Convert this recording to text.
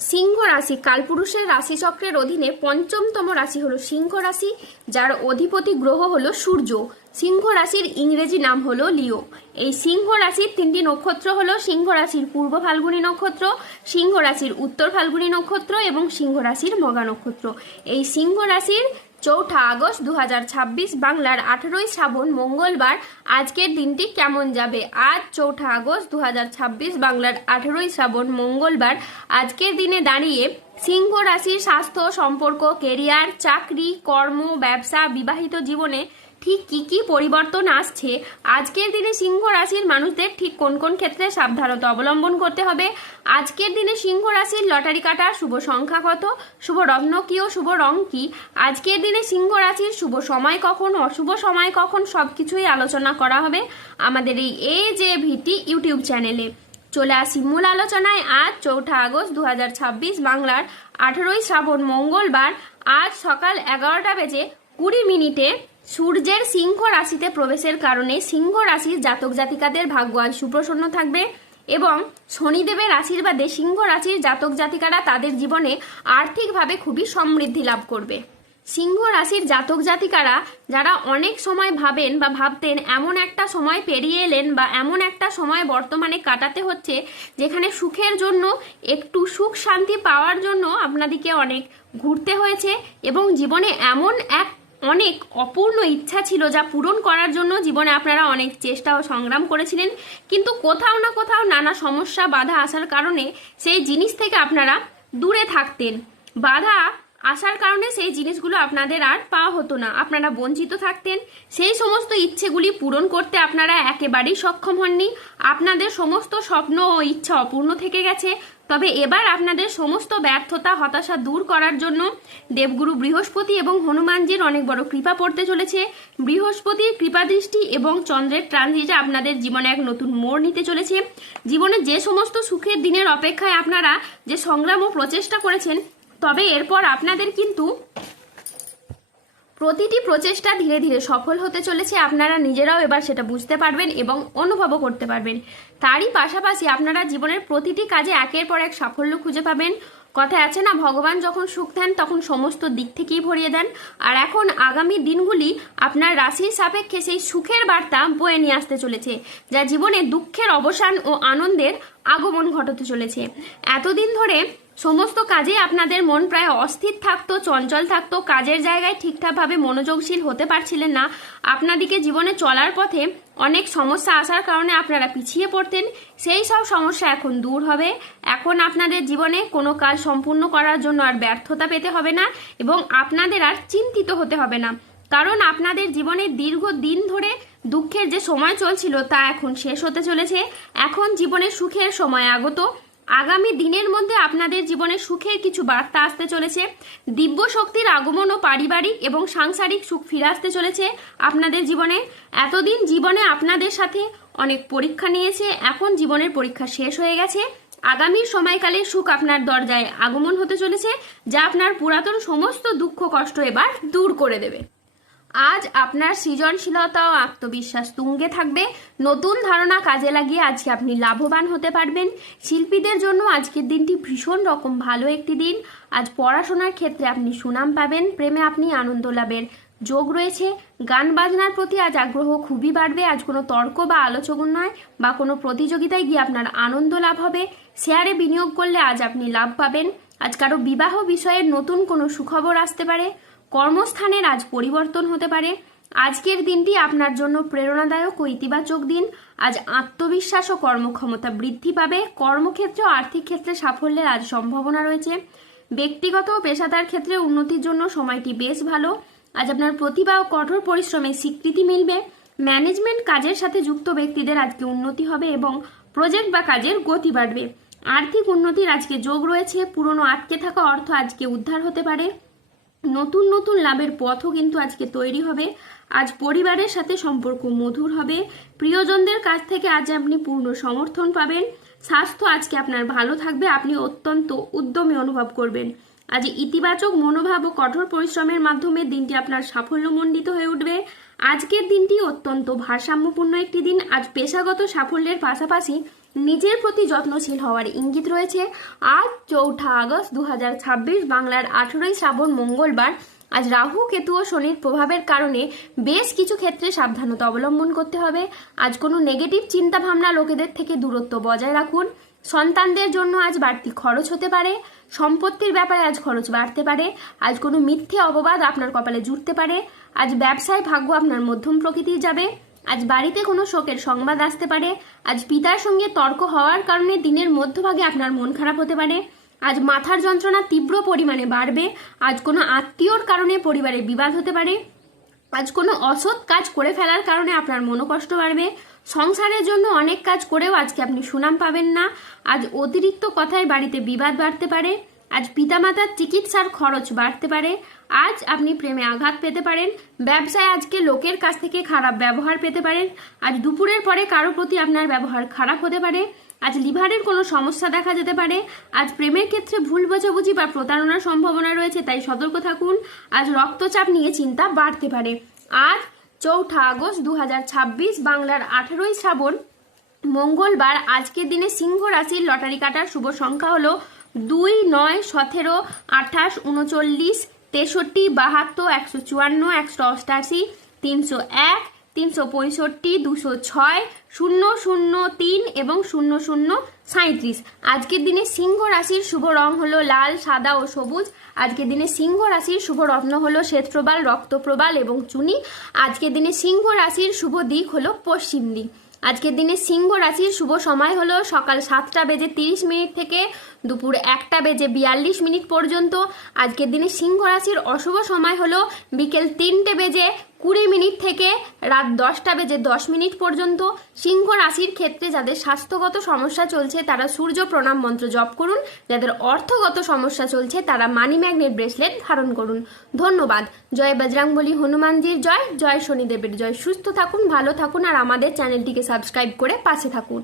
সিংহ রাশি কালপুরুষের রাশিচক্রের অধীনে পঞ্চমতম রাশি হলো সিংহ রাশি, যার অধিপতি গ্রহ হলো সূর্য। সিংহ রাশির ইংরেজি নাম হলো লিও। এই সিংহ রাশির তিনটি নক্ষত্র হলো সিংহ রাশির পূর্ব ফাল্গুনী নক্ষত্র, সিংহ রাশির উত্তর ফাল্গুনী নক্ষত্র এবং সিংহ রাশির মঘা নক্ষত্র। এই সিংহ রাশির 4 আগস্ট 2026 বাংলার 18ই শ্রাবণ মঙ্গলবার আজকের দিনটি কেমন যাবে। আজ 4 আগস্ট 2026 বাংলার 18ই শ্রাবণ মঙ্গলবার আজকের দিনে দাঁড়িয়ে সিংহ রাশির স্বাস্থ্য, সম্পর্ক, কেরিয়ার, চাকরি, কর্ম, ব্যবসা, বিবাহিত জীবনে ঠিক কি কি পরিবর্তন আসছে, আজকের দিনে সিংহ রাশির মানুষদের ঠিক কোন কোন ক্ষেত্রে সাবধানতা অবলম্বন করতে হবে, আজকের দিনে সিংহ রাশির লটারি কাটার শুভ সংখ্যা কত, শুভ রত্ন কি ও শুভ রং কি, আজকের দিনে সিংহ রাশির শুভ সময় কখন, অশুভ সময় কখন, সবকিছুই আলোচনা করা হবে আমাদের এই AJVT ইউটিউব চ্যানেলে। চলে আসি মূল আলোচনায়। আজ 4 আগস্ট 2026 বাংলার 18ই শ্রাবণ মঙ্গলবার আজ সকাল 11:20 সূর্যের সিংহ রাশিতে প্রবেশের কারণে সিংহ রাশির জাতক জাতিকাদের ভাগ্য আজ সুপ্রসন্ন থাকবে এবং শনিদেবের আশীর্বাদে সিংহ রাশির জাতক জাতিকারা তাদের জীবনে আর্থিকভাবে খুবই সমৃদ্ধি লাভ করবে। সিংহ রাশির জাতক জাতিকারা যারা অনেক সময় ভাবেন বা ভাবতেন এমন একটা সময় পেরিয়ে এলেন বা এমন একটা সময় বর্তমানে কাটাতে হচ্ছে যেখানে সুখের জন্য, একটু সুখ শান্তি পাওয়ার জন্য আপনাদেরকে অনেক ঘুরতে হয়েছে এবং জীবনে এমন এক অনেক অপূর্ণ ইচ্ছা ছিল যা পূরণ করার জন্য জীবনে আপনারা অনেক চেষ্টা ও সংগ্রাম করেছিলেন, কিন্তু কোথাও না কোথাও নানা সমস্যা বাধা আসার কারণে সেই জিনিস থেকে আপনারা দূরে থাকতেন। বাধা আসার কারণে সেই জিনিসগুলো আপনাদের আর পাওয়া হতো না, আপনারা বঞ্চিত থাকতেন। সেই সমস্ত ইচ্ছেগুলি পূরণ করতে আপনারা একেবারেই সক্ষম হননি, আপনাদের সমস্ত স্বপ্ন ও ইচ্ছা অপূর্ণ থেকে গেছে। তবে এবার আপনাদের সমস্ত ব্যর্থতা, হতাশা দূর করার জন্য দেবগুরু বৃহস্পতি এবং হনুমানজির অনেক বড় কৃপা পড়তে চলেছে। বৃহস্পতির কৃপাদৃষ্টি এবং চন্দ্রের ট্রানজিটে আপনাদের জীবনে এক নতুন মোড় নিতে চলেছে। জীবনে যে সমস্ত সুখের দিনের অপেক্ষায় আপনারা যে সংগ্রাম ও প্রচেষ্টা করেছেন, তবে এরপর আপনাদের কিন্তু প্রতিটি প্রচেষ্টা ধীরে ধীরে সফল হতে চলেছে। আপনারা নিজেরাও এবার সেটা বুঝতে পারবেন এবং অনুভবও করতে পারবেন। তারই পাশাপাশি আপনারা জীবনের প্রতিটি কাজে একের পর এক সাফল্য খুঁজে পাবেন। কথায় আছে না, ভগবান যখন সুখ দেন তখন সমস্ত দিক থেকেই ভরিয়ে দেন। আর এখন আগামী দিনগুলি আপনার রাশির সাপেক্ষে সেই সুখের বার্তা বয়ে নিয়ে আসতে চলেছে, যা জীবনে দুঃখের অবসান ও আনন্দের আগমন ঘটাতে চলেছে। এতদিন ধরে সমস্ত কাজে আপনাদের মন প্রায় অস্থির থাকতো, চঞ্চল থাকতো, কাজের জায়গায় ঠিকঠাকভাবে মনোযোগশীল হতে পারছিলেন না। আপনাদিকে জীবনে চলার পথে অনেক সমস্যা আসার কারণে আপনারা পিছিয়ে পড়তেন। সেই সব সমস্যা এখন দূর হবে। এখন আপনাদের জীবনে কোনো কাজ সম্পূর্ণ করার জন্য আর ব্যর্থতা পেতে হবে না এবং আপনাদের আর চিন্তিত হতে হবে না, কারণ আপনাদের জীবনে দীর্ঘদিন ধরে দুঃখের যে সময় চলছিল তা এখন শেষ হতে চলেছে। এখন জীবনে সুখের সময় আগত। আগামী দিনের মধ্যে আপনাদের জীবনে সুখের কিছু বার্তা আসতে চলেছে। দিব্য শক্তির আগমন ও পারিবারিক এবং সাংসারিক সুখ ফিরে আসতে চলেছে আপনাদের জীবনে। এতদিন জীবনে আপনাদের সাথে অনেক পরীক্ষা নিয়েছে, এখন জীবনের পরীক্ষা শেষ হয়ে গেছে। আগামী সময়কালে সুখ আপনার দরজায় আগমন হতে চলেছে, যা আপনার পুরাতন সমস্ত দুঃখ কষ্ট এবার দূর করে দেবে। আজ আপনার সৃজনশীলতা ও আত্মবিশ্বাস তুঙ্গে থাকবে। নতুন ধারণা কাজে লাগিয়ে আজকে আপনি লাভবান হতে পারবেন। শিল্পীদের জন্য আজকের দিনটি ভীষণ রকম ভালো একটি দিন। আজ পড়াশোনার ক্ষেত্রে আপনি সুনাম পাবেন, প্রেমে আপনি আনন্দ লাভের যোগ রয়েছে। গান বাজনার প্রতি আজ আগ্রহ খুবই বাড়বে। আজ কোনো তর্ক বা আলোচনায় বা কোনো প্রতিযোগিতায় গিয়ে আপনার আনন্দ লাভ হবে। শেয়ারে বিনিয়োগ করলে আজ আপনি লাভ পাবেন। আজ কারো বিবাহ বিষয়ের নতুন কোনো সুখবর আসতে পারে। কর্মস্থানের আজ পরিবর্তন হতে পারে। আজকের দিনটি আপনার জন্য প্রেরণাদায়ক ও ইতিবাচক দিন। আজ আত্মবিশ্বাস ও কর্মক্ষমতা বৃদ্ধি পাবে। কর্মক্ষেত্রে ও আর্থিক ক্ষেত্রে সাফল্যের আজ সম্ভাবনা রয়েছে। ব্যক্তিগত ও পেশাদার ক্ষেত্রে উন্নতির জন্য সময়টি বেশ ভালো। আজ আপনার প্রতিভা ও কঠোর পরিশ্রমে স্বীকৃতি মিলবে। ম্যানেজমেন্ট কাজের সাথে যুক্ত ব্যক্তিদের আজকে উন্নতি হবে এবং প্রজেক্ট বা কাজের গতি বাড়বে। আর্থিক উন্নতির আজকে যোগ রয়েছে। পুরনো আটকে থাকা অর্থ আজকে উদ্ধার হতে পারে। নতুন নতুন লাভের পথও কিন্তু আজকে তৈরি হবে। আজ পরিবারের সাথে সম্পর্ক মধুর হবে। প্রিয়জনদের কাছ থেকে আজ আপনি পূর্ণ সমর্থন পাবেন। স্বাস্থ্য আজকে আপনার ভালো থাকবে, আপনি অত্যন্ত উদ্যমী অনুভব করবেন। আজ ইতিবাচক মনোভাব ও কঠোর পরিশ্রমের মাধ্যমে দিনটি আপনার সাফল্যমণ্ডিত হয়ে উঠবে। আজকের দিনটি অত্যন্ত ভারসাম্যপূর্ণ একটি দিন। আজ পেশাগত সাফল্যের পাশাপাশি নিজের প্রতি যত্নশীল হওয়ার ইঙ্গিত রয়েছে। আজ 4 আগস্ট 2026 বাংলার 18 শ্রাবণ মঙ্গলবার। আজ রাহু কেতু ও শনির প্রভাবের কারণে বেশ কিছু ক্ষেত্রে সাবধানতা অবলম্বন করতে হবে। আজ কোনো নেগেটিভ চিন্তা ভাবনা লোকেদের থেকে দূরত্ব বজায় রাখুন। সন্তানদের জন্য আজ বাড়তি খরচ হতে পারে। সম্পত্তির ব্যাপারে আজ খরচ বাড়তে পারে। আজ কোনো মিথ্যে অপবাদ আপনার কপালে জুটতে পারে। আজ ব্যবসায় ভাগ্য আপনার মধ্যম প্রকৃতির যাবে। আজ বাড়িতে কোনো শোকের সংবাদ আসতে পারে। আজ পিতার সঙ্গে তর্ক হওয়ার কারণে দিনের মধ্যভাগে আপনার মন খারাপ হতে পারে। আজ মাথার যন্ত্রণা তীব্র পরিমাণে বাড়বে। আজ কোনো আত্মীয়র কারণে পরিবারে বিবাদ হতে পারে। আজ কোনো অসৎ কাজ করে ফেলার কারণে আপনার মনোকষ্ট বাড়বে। সংসারের জন্য অনেক কাজ করেও আজকে আপনি সুনাম পাবেন না। আজ অতিরিক্ত কথায় বাড়িতে বিবাদ বাড়তে পারে। আজ পিতামাতার চিকিৎসার খরচ বাড়তে পারে। আজ আপনি প্রেমে আঘাত পেতে পারেন। ব্যবসায় আজকে লোকের কাছ থেকে খারাপ ব্যবহার পেতে পারেন। আজ দুপুরের পরে কারো প্রতি আপনার ব্যবহার খারাপ হতে পারে। আজ লিভারের কোনো সমস্যা দেখা যেতে পারে। আজ প্রেমের ক্ষেত্রে ভুল বোঝাবুঝি বা প্রতারণার সম্ভাবনা রয়েছে, তাই সতর্ক থাকুন। আজ রক্তচাপ নিয়ে চিন্তা বাড়তে পারে। আজ 4 আগস্ট 2026 বাংলার 18 শ্রাবণ মঙ্গলবার। আজকের দিনে সিংহ রাশির লটারি কাটার শুভ সংখ্যা হলো 2, 9, 17, 28, 39, 63, 72, 154, 188, 301, 365, 206, 003 এবং 0037। আজকের দিনে সিংহ রাশির শুভ রং হলো লাল, সাদা ও সবুজ। আজকের দিনে সিংহ রাশির শুভ রত্ন হলো শ্বেতপ্রবাল, রক্তপ্রবাল এবং চুনি। আজকের দিনে সিংহ রাশির শুভ দিক হলো পশ্চিম দিক। আজকের দিনে সিংহ রাশির শুভ সময় হলো সকাল 7:30 থেকে দুপুর 1:42 পর্যন্ত। আজকের দিনে সিংহ রাশির অশুভ সময় হলো বিকেল 3:20 থেকে রাত 10:10 পর্যন্ত। সিংহ রাশির ক্ষেত্রে যাদের স্বাস্থ্যগত সমস্যা চলছে তারা সূর্য প্রণাম মন্ত্র জপ করুন। যাদের অর্থগত সমস্যা চলছে তারা মানি ম্যাগনেট ব্রেসলেট ধারণ করুন। ধন্যবাদ। জয় বজরংবলী হনুমানজির জয়, জয় শনিদেবের জয়। সুস্থ থাকুন, ভালো থাকুন আর আমাদের চ্যানেলটিকে সাবস্ক্রাইব করে পাশে থাকুন।